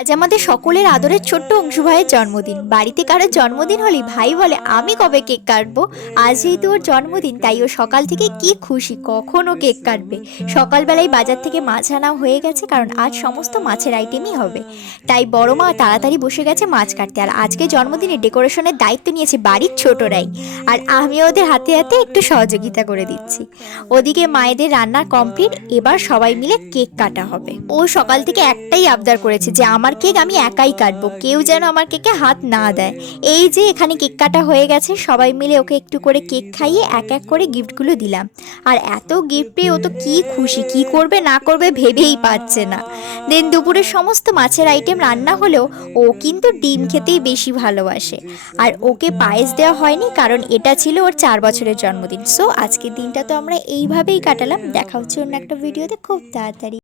আজ আমাদের সকলের আদরের ছোট্ট অংশু ভাইয়ের জন্মদিন। বাড়িতে কারোর জন্মদিন হলে ভাই বলে আমি কবে কেক কাটবো। আজ যেহেতু ওর জন্মদিন তাই ও সকাল থেকে কি খুশি, কখন ও কেক কাটবে। সকালবেলায় বাজার থেকে মাছ আনা হয়ে গেছে, কারণ আজ সমস্ত মাছের আইটেমই হবে। তাই বড় মা তাড়াতাড়ি বসে গেছে মাছ কাটতে। আর আজকে জন্মদিনে ডেকোরেশনের দায়িত্ব নিয়েছে বাড়ির ছোটরাই, আর আমি ওদের হাতে হাতে একটু সহযোগিতা করে দিচ্ছি। ওদিকে মায়েদের রান্না কমপ্লিট, এবার সবাই মিলে কেক কাটা হবে। ও সকাল থেকে একটাই আবদার করেছে যে আমার কেক আমি একাই কাটবো, কেউ যেন আমার কেকে হাত না দেয়। এই যে এখানে কেক কাটা হয়ে গেছে, সবাই মিলে ওকে একটু করে কেক খাইয়ে এক এক করে গিফটগুলো দিলাম। আর এত গিফট পেয়ে ও তো কি খুশি, কি করবে না করবে ভেবেই পাচ্ছে না। দেন দুপুরে সমস্ত মাছের আইটেম রান্না হলেও ও কিন্তু ডিম খেতেই বেশি ভালোবাসে। আর ওকে পায়েস দেওয়া হয়নি, কারণ এটা ছিল ওর 4 বছরের জন্মদিন। সো আজকের দিনটা তো আমরা এইভাবেই কাটালাম। দেখা হচ্ছে অন্য একটা ভিডিওতে খুব তাড়াতাড়ি।